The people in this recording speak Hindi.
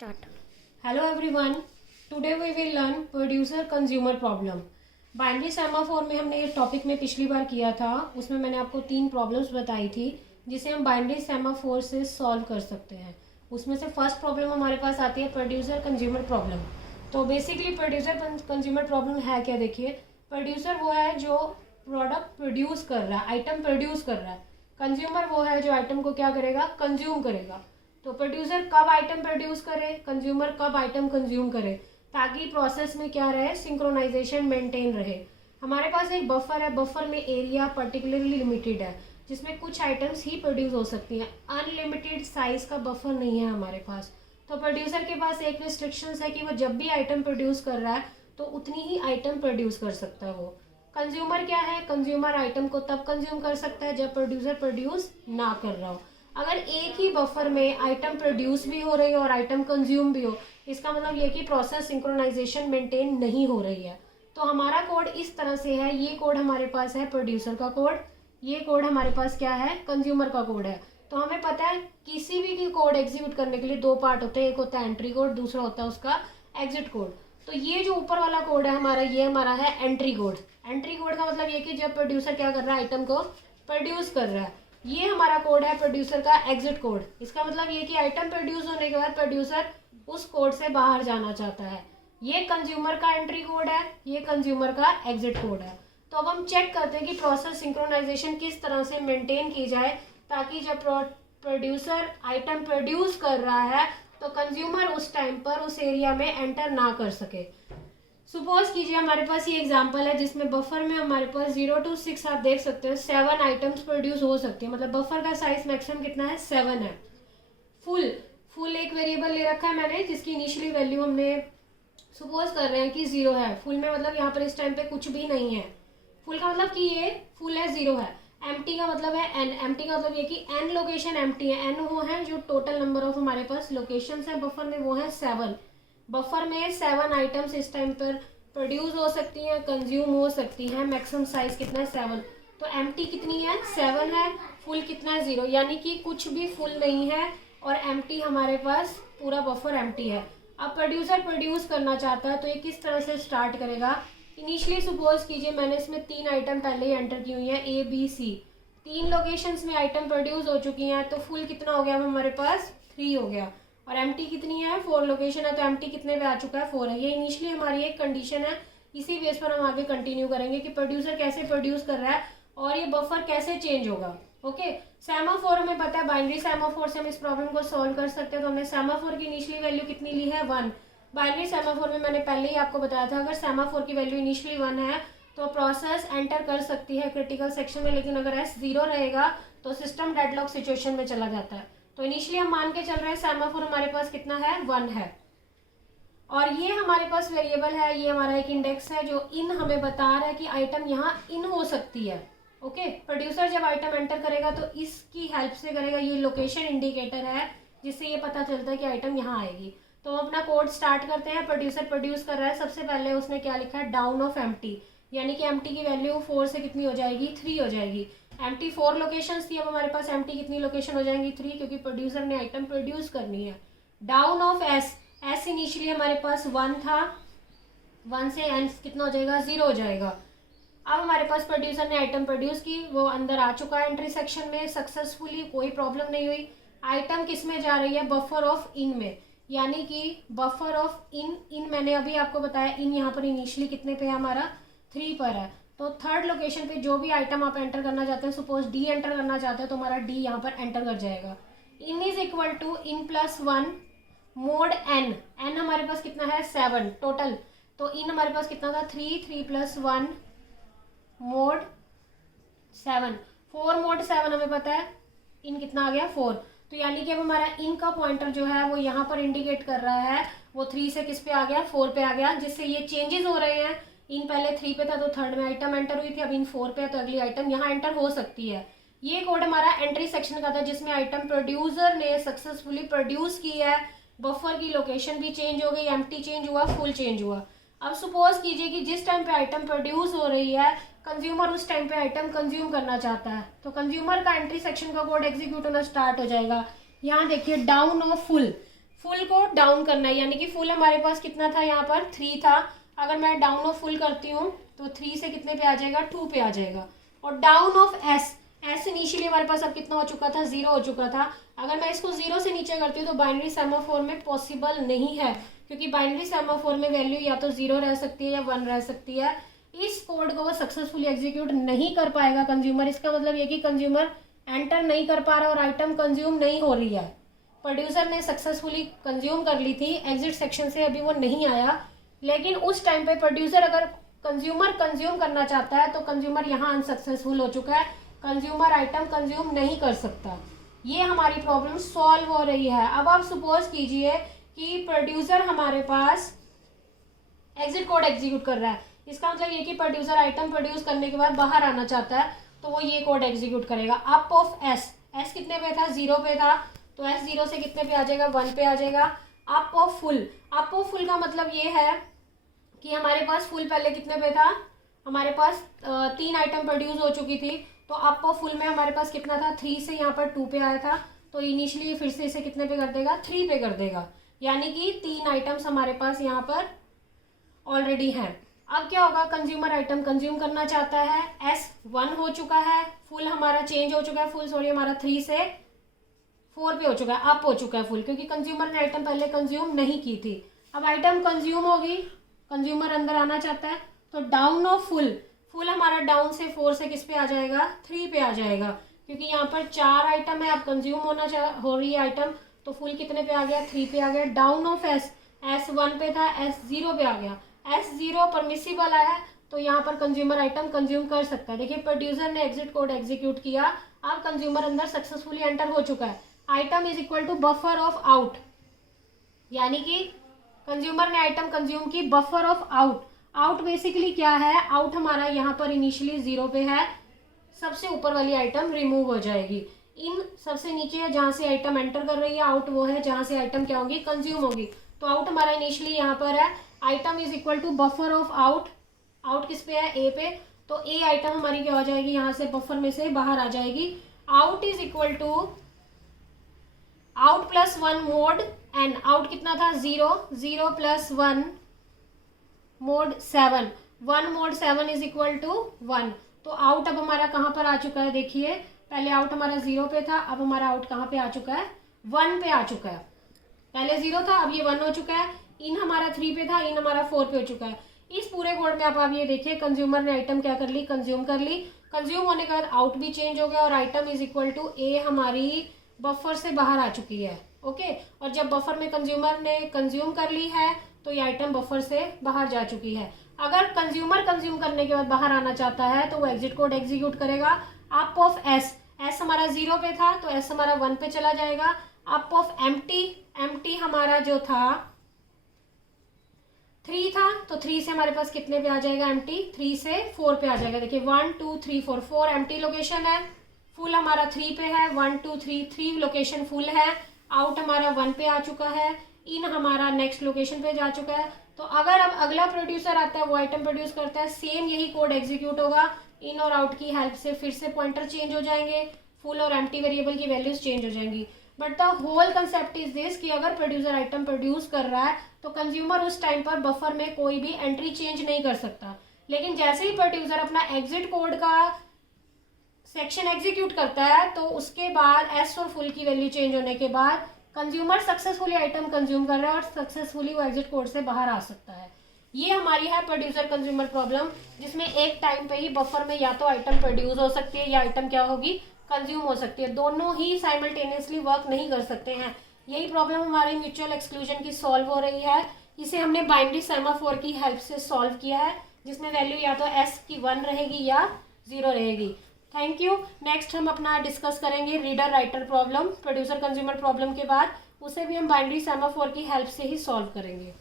Start. Hello everyone. Today we will learn producer consumer problem. Binary semaphore में हमने इस टॉपिक में पिछली बार किया था. उसमें मैंने आपको 3 प्रॉब्लम्स बताई थी जिसे हम बाइनरी सेमाफोर से सॉल्व कर सकते हैं. उसमें से फर्स्ट प्रॉब्लम हमारे पास आती है प्रोड्यूसर कंज्यूमर प्रॉब्लम. तो बेसिकली प्रोड्यूसर कंज्यूमर प्रॉब्लम है क्या? देखिए, प्रोड्यूसर वो है जो प्रोडक्ट प्रोड्यूस कर रहा है, आइटम प्रोड्यूस कर रहा है. कंज्यूमर वो है जो आइटम को क्या करेगा? कंज्यूम करेगा. तो प्रोड्यूसर कब आइटम प्रोड्यूस करे, कंज्यूमर कब आइटम कंज्यूम करे, ताकि प्रोसेस में क्या रहे? सिंक्रोनाइजेशन मेंटेन रहे. हमारे पास एक बफर है. बफर में एरिया पर्टिकुलरली लिमिटेड है जिसमें कुछ आइटम्स ही प्रोड्यूस हो सकती हैं. अनलिमिटेड साइज का बफर नहीं है हमारे पास. तो प्रोड्यूसर के पास एक रिस्ट्रिक्शंस है कि वो जब भी आइटम प्रोड्यूस कर रहा है तो उतनी ही आइटम प्रोड्यूस कर सकता है वो. कंज्यूमर क्या है? कंज्यूमर आइटम को तब कंज्यूम कर सकता है जब प्रोड्यूसर प्रोड्यूस ना कर रहा हो. अगर एक ही बफर में आइटम प्रोड्यूस भी हो रही है और आइटम कंज्यूम भी हो, इसका मतलब ये कि प्रोसेस सिंक्रोनाइजेशन मेंटेन नहीं हो रही है. तो हमारा कोड इस तरह से है. ये कोड हमारे पास है प्रोड्यूसर का कोड. ये कोड हमारे पास क्या है? कंज्यूमर का कोड है. तो हमें पता है किसी भी कोड एग्जीक्यूट करने के लिए 2 पार्ट होते हैं. एक होता है एंट्री कोड, दूसरा होता है उसका एग्जिट कोड. तो ये जो ऊपर वाला कोड है हमारा, ये हमारा है एंट्री कोड. एंट्री कोड का मतलब ये कि जब प्रोड्यूसर क्या कर रहा है? आइटम को प्रोड्यूस कर रहा है. ये हमारा कोड है प्रोड्यूसर का एग्जिट कोड. इसका मतलब ये कि आइटम प्रोड्यूस होने के बाद प्रोड्यूसर उस कोड से बाहर जाना चाहता है. ये कंज्यूमर का एंट्री कोड है, ये कंज्यूमर का एग्जिट कोड है. तो अब हम चेक करते हैं कि प्रोसेस सिंक्रोनाइजेशन किस तरह से मेंटेन की जाए ताकि जब प्रोड्यूसर आइटम प्रोड्यूस कर रहा है तो कंज्यूमर उस टाइम पर उस एरिया में एंटर ना कर सके. सपोज कीजिए हमारे पास ये एग्जांपल है जिसमें बफर में हमारे पास 0 to 6 आप देख सकते हो 7 आइटम्स प्रोड्यूस हो सकती है. मतलब बफर का साइज मैक्सिमम कितना है? 7 है. फुल एक वेरिएबल ले रखा है मैंने जिसकी इनिशियली वैल्यू हमने सपोज कर रहे हैं कि 0 है. फुल में मतलब यहाँ पर इस टाइम पे कुछ भी नहीं है. फुल का मतलब कि ये फुल है, 0 है. एम्प्टी का मतलब है n. एम्प्टी का मतलब ये कि n लोकेशन एम्प्टी है. n वो है जो टोटल नंबर ऑफ हमारे पास लोकेशंस है बफर में, वो है 7. बफर में 7 आइटम्स इस टाइम पर प्रोड्यूस हो सकती हैं, कंज्यूम हो सकती हैं. मैक्सिमम साइज कितना है? 7. तो एम्प्टी कितनी है? 7 है. फुल कितना है? 0. यानी कि कुछ भी फुल नहीं है और एम्प्टी हमारे पास पूरा बफर एम्प्टी है. अब प्रोड्यूसर प्रोड्यूस करना चाहता है तो ये किस तरह से स्टार्ट करेगा? इनिशियली सपोज कीजिए मैंने इसमें 3 आइटम पहले ही एंटर की हुई हैं, A B C. 3 लोकेशंस में आइटम प्रोड्यूस हो चुकी हैं. तो फुल कितना हो गया? हमारे पास 3 हो गया. और एम्प्टी कितनी है? 4 लोकेशन है. तो एम्प्टी कितने पे आ चुका है? 4 है. ये इनिशियली हमारी एक कंडीशन है. इसी बेस पर हम आगे कंटिन्यू करेंगे कि प्रोड्यूसर कैसे प्रोड्यूस कर रहा है और ये बफर कैसे चेंज होगा. ओके, सेमाफोर हमें पता है, बाइनरी सेमाफोर से हम इस प्रॉब्लम को सॉल्व कर सकते हैं. तो हमने सेमाफोर की इनिशियली वैल्यू कितनी ली है? 1. बाइनरी सेमाफोर में मैंने पहले ही आपको बताया था अगर सेमाफोर की वैल्यू इनिशियली 1 है तो प्रोसेस एंटर कर सकती है क्रिटिकल सेक्शन में. लेकिन अगर S 0 रहेगा तो सिस्टम डेडलॉक सिचुएशन में चला जाता है. तो इनिशियली हम मान के चल रहे हैं सेमाफोर हमारे पास कितना है? 1 है. और ये हमारे पास वेरिएबल है, ये हमारा एक इंडेक्स है जो इन हमें बता रहा है कि आइटम यहाँ इन हो सकती है. ओके, प्रोड्यूसर जब आइटम एंटर करेगा तो इसकी हेल्प से करेगा. ये लोकेशन इंडिकेटर है जिससे ये पता चलता है कि आइटम यहाँ आएगी. तो हम अपना कोड स्टार्ट करते हैं. प्रोड्यूसर प्रोड्यूस कर रहा है. सबसे पहले उसने क्या लिखा है? Down of empty. यानी कि एम्प्टी की वैल्यू 4 से कितनी हो जाएगी? 3 हो जाएगी. एम्प्टी 4 लोकेशंस थी. अब हमारे पास एम्प्टी कितनी लोकेशन हो जाएंगी? 3, क्योंकि प्रोड्यूसर ने आइटम प्रोड्यूस करनी है. Down of S. S initially हमारे पास 1 था. 1 से एन कितना हो जाएगा? 0 हो जाएगा. अब हमारे पास प्रोड्यूसर ने आइटम प्रोड्यूस की, वो अंदर आ चुका है एंट्री सेक्शन में सक्सेसफुली. कोई प्रॉब्लम नहीं हुई. आइटम किस में जा रही है? बफर ऑफ इन में. यानी कि बफर ऑफ इन मैंने अभी आपको बताया. इन यहाँ पर इनिशियली कितने पे है? हमारा 3 पर है. तो थर्ड लोकेशन पे जो भी आइटम आप एंटर करना चाहते हैं, सपोज डी एंटर करना चाहते हो तो हमारा डी यहाँ पर एंटर कर जाएगा. N is equal to n plus 1 mod n. N हमारे पास कितना है? 7 टोटल. तो इन हमारे पास कितना था? 3 प्लस 1 मोड 7. 4 मोड 7 हमें पता है. इन कितना आ गया? 4. तो यानी कि अब हमारा इन का पॉइंटर जो है वो यहाँ पर इंडिकेट कर रहा है. वो 3 से किस पे आ गया? 4 पे आ गया. जिससे ये चेंजेस हो रहे हैं. इन पहले 3 पे था तो थर्ड में आइटम एंटर हुई थी. अब इन 4 पे है तो अगली आइटम यहाँ एंटर हो सकती है. ये कोड हमारा एंट्री सेक्शन का था जिसमें आइटम प्रोड्यूसर ने सक्सेसफुली प्रोड्यूस की है. बफर की लोकेशन भी चेंज हो गई, एम्प्टी चेंज हुआ, फुल चेंज हुआ. अब सपोज कीजिए कि जिस टाइम पे आइटम प्रोड्यूस हो रही है कंज्यूमर उस टाइम पे आइटम कंज्यूम करना चाहता है. तो कंज्यूमर का एंट्री सेक्शन का कोड एग्जीक्यूट होना स्टार्ट हो जाएगा. यहाँ देखिए डाउन ऑफ फुल. फुल को डाउन करना है, यानी कि फुल हमारे पास कितना था, यहाँ पर 3 था। अगर मैं डाउन ऑफ फुल करती हूँ तो 3 से कितने पे आ जाएगा, 2 पे आ जाएगा। और down of S, S initially हमारे पास अब कितना हो चुका था, 0 हो चुका था। अगर मैं इसको 0 से नीचे करती हूँ तो बाइनरी सेमाफोर में पॉसिबल नहीं है, क्योंकि बाइनरी सेमाफोर में वैल्यू या तो 0 रह सकती है या 1 रह सकती है। इस कोड को वो सक्सेसफुली एग्जीक्यूट नहीं कर पाएगा कंज्यूमर। इसका मतलब ये कि कंज्यूमर एंटर नहीं कर पा रहा और आइटम कंज्यूम नहीं हो रही है। प्रोड्यूसर ने सक्सेसफुली कंज्यूम कर ली थी, एग्जिट सेक्शन से अभी वो नहीं आया, लेकिन उस टाइम पे प्रोड्यूसर अगर कंज्यूमर कंज्यूम करना चाहता है तो कंज्यूमर यहाँ अनसक्सेसफुल हो चुका है, कंज्यूमर आइटम कंज्यूम नहीं कर सकता। ये हमारी प्रॉब्लम सॉल्व हो रही है। अब आप सपोज कीजिए कि प्रोड्यूसर हमारे पास एग्जिट कोड एग्जीक्यूट कर रहा है। इसका मतलब ये कि प्रोड्यूसर आइटम प्रोड्यूस करने के बाद बाहर आना चाहता है, तो वो ये कोड एग्जीक्यूट करेगा। अप ऑफ एस, एस कितने पे था, 0 पे था, तो एस 0 से कितने पे आ जाएगा, 1 पे आ जाएगा। Up of full, up of full का मतलब ये है कि हमारे पास फुल पहले कितने पे था, हमारे पास 3 आइटम प्रोड्यूस हो चुकी थी, तो अप ऑफ फुल में हमारे पास कितना था, 3 से यहाँ पर 2 पे आया था, तो इनिशियली फिर से इसे कितने पे कर देगा, 3 पे कर देगा, यानी कि 3 आइटम्स हमारे पास यहाँ पर ऑलरेडी हैं। अब क्या होगा, कंज्यूमर आइटम कंज्यूम करना चाहता है, एस 1 हो चुका है, फुल हमारा चेंज हो चुका है, फुल सॉरी हमारा 3 से 4 पे हो चुका है, अप हो चुका है फुल, क्योंकि कंज्यूमर ने आइटम पहले कंज्यूम नहीं की थी। अब आइटम कंज्यूम होगी, कंज्यूमर अंदर आना चाहता है, तो डाउन ऑफ फुल, फुल हमारा डाउन से 4 से किस पे आ जाएगा, 3 पे आ जाएगा, क्योंकि यहाँ पर 4 आइटम है, अब कंज्यूम हो रही है आइटम, तो फुल कितने पे आ गया, 3 पे आ गया। डाउन ऑफ एस, एस 1 पे था, एस 0 पे आ गया, एस 0 परमिसिबल आया, तो यहाँ पर कंज्यूमर आइटम कंज्यूम कर सकता है। देखिए प्रोड्यूसर ने एग्जिट कोड एग्जीक्यूट किया, अब कंज्यूमर अंदर सक्सेसफुली एंटर हो चुका है। Item is equal to buffer of out, यानी कि कंज्यूमर ने आइटम कंज्यूम की, buffer of out. Out basically क्या है, आउट हमारा यहाँ पर इनिशियली 0 पे है, सबसे ऊपर वाली आइटम रिमूव हो जाएगी। इन सबसे नीचे जहाँ से आइटम एंटर कर रही है, आउट वो है जहाँ से आइटम क्या होगी, कंज्यूम होगी। तो आउट हमारा इनिशियली यहाँ पर है, item is equal to buffer of out, out किस पे है, ए पे, तो ए आइटम हमारी क्या हो जाएगी, यहाँ से बफर में से बाहर आ जाएगी। Out is equal to out plus 1 mod n, out कितना था, 0, 0 plus 1 mod 7, 1 mod 7 is equal to 1। तो आउट अब हमारा कहाँ पर आ चुका है, देखिए पहले आउट हमारा 0 पे था, अब हमारा आउट कहाँ पे आ चुका है, 1 पे आ चुका है। पहले 0 था, अब ये 1 हो चुका है। इन हमारा 3 पे था, इन हमारा 4 पे हो चुका है। इस पूरे कोड में आप ये देखिए, कंज्यूमर ने आइटम क्या कर ली, कंज्यूम कर ली, कंज्यूम होने के बाद आउट भी चेंज हो गया और आइटम इज इक्वल टू ए हमारी बफर से बाहर आ चुकी है। ओके, और जब बफर में कंज्यूमर ने कंज्यूम कर ली है तो ये आइटम बफर से बाहर जा चुकी है। अगर कंज्यूमर कंज्यूम करने के बाद बाहर आना चाहता है तो वो एग्जिट कोड एग्जीक्यूट करेगा। अप ऑफ एस, एस हमारा 0 पे था तो एस हमारा 1 पे चला जाएगा। अप ऑफ एम्प्टी, एम्प्टी हमारा जो था 3 था, तो 3 से हमारे पास कितने पे आ जाएगा, एम्प्टी 3 से 4 पे आ जाएगा। देखिए 1 2 3 4, 4 एम्प्टी लोकेशन है, फुल हमारा 3 पे है, 1 2 3, 3 लोकेशन फुल है, आउट हमारा 1 पे आ चुका है, इन हमारा नेक्स्ट लोकेशन पे जा चुका है। तो अगर अब अगला प्रोड्यूसर आता है, वो आइटम प्रोड्यूस करता है, सेम यही कोड एग्जीक्यूट होगा, इन और आउट की हेल्प से फिर से पॉइंटर चेंज हो जाएंगे, फुल और एम्प्टी वेरिएबल की वैल्यूज चेंज हो जाएंगी। But the whole concept is this कि अगर प्रोड्यूसर आइटम प्रोड्यूस कर रहा है तो कंज्यूमर उस टाइम पर बफर में कोई भी एंट्री चेंज नहीं कर सकता। लेकिन जैसे ही प्रोड्यूसर अपना एग्जिट कोड का सेक्शन एग्जीक्यूट करता है तो उसके बाद एस और फुल की वैल्यू चेंज होने के बाद कंज्यूमर सक्सेसफुली आइटम कंज्यूम कर रहा है और सक्सेसफुली वो एग्जिट कोड से बाहर आ सकता है। ये हमारी है प्रोड्यूसर कंज्यूमर प्रॉब्लम, जिसमें एक टाइम पे ही बफर में या तो आइटम प्रोड्यूस हो सकती है या आइटम क्या होगी, कंज्यूम हो सकती है। दोनों ही साइमल्टेनियसली वर्क नहीं कर सकते हैं। यही प्रॉब्लम हमारी म्यूचुअल एक्सक्लूजन की सॉल्व हो रही है। इसे हमने बाइनरी सेमाफोर की हेल्प से सॉल्व किया है, जिसमें वैल्यू या तो एस की 1 रहेगी या 0 रहेगी। Thank you. नेक्स्ट हम अपना डिस्कस करेंगे reader writer problem, producer consumer problem के बाद उसे भी हम बाइनरी सेमाफोर की हेल्प से ही सॉल्व करेंगे।